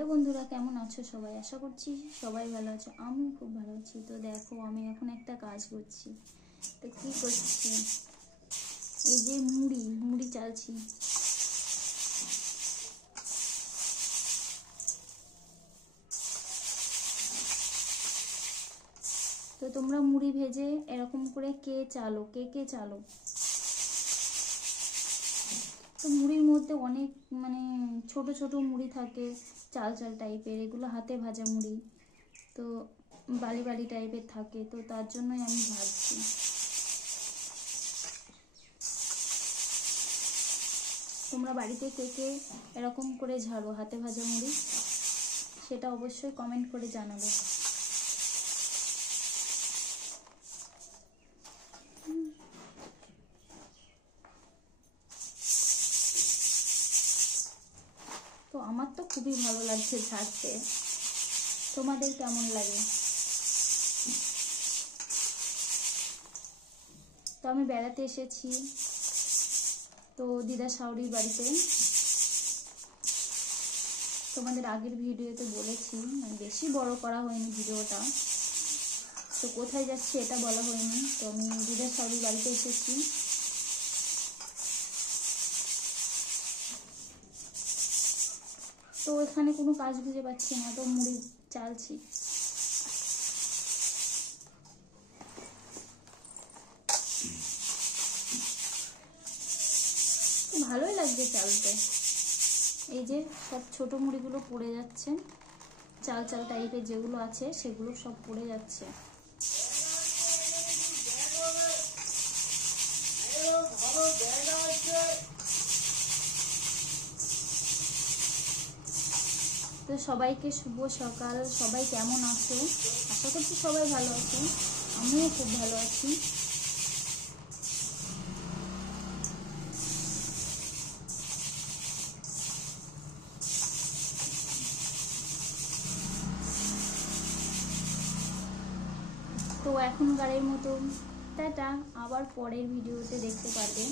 Hello বন্ধুরা, কেমন আছো সবাই? আশা করছি সবাই ভালো আছো। আমিও খুব ভালো আছি। তো দেখো, আমি এখন একটা কাজ করছি। তো কি করছি, এই যে মুড়ি মুড়ি চালছি। তো তোমরা মুড়ি ভেজে এরকম করে কে চালো, কে চালো? তো মুড়ির মধ্যে অনেক ছোট ছোট মুড়ি থাকে, চাল চাল টাইপের, এগুলো হাতে ভাজা মুড়ি। তো বালি বালি টাইপের থাকে, তো তার জন্যই আমি ভাবছি। তোমরা বাড়িতে কে কে এরকম করে ঝাড়ো হাতে ভাজা মুড়ি, সেটা অবশ্যই কমেন্ট করে জানাবে। তো আমার তো খুবই ভালো লাগছে ঝাড়তে, তোমাদের কেমন লাগে? তো আমি বেড়াতে এসেছি তো দিদা শাওরির বাড়িতে। তোমাদের আগের ভিডিওতে বলেছি, বেশি বড় করা হয়নি ভিডিওটা। তো কোথায় যাচ্ছি এটা বলা হয়নি। তো আমি দিদা শাওরির বাড়িতে এসেছি। তো এখানে কোনো কাজ খুঁজে পাচ্ছি না, তো মুড়ি চালছি। ভালোই লাগছে চালতে। এই যে সব ছোট মুড়িগুলো পড়ে যাচ্ছে, চাল চাল টাইপের যেগুলো আছে সেগুলো সব পড়ে যাচ্ছে। তো সবাইকে শুভ সকাল। সবাই কেমন আছো? আশা করছি সবাই ভালো আছো, আমিও খুব ভালো আছি। তো এখনকারের মতো টাটা, আবার পরের ভিডিওতে দেখতে পারবে।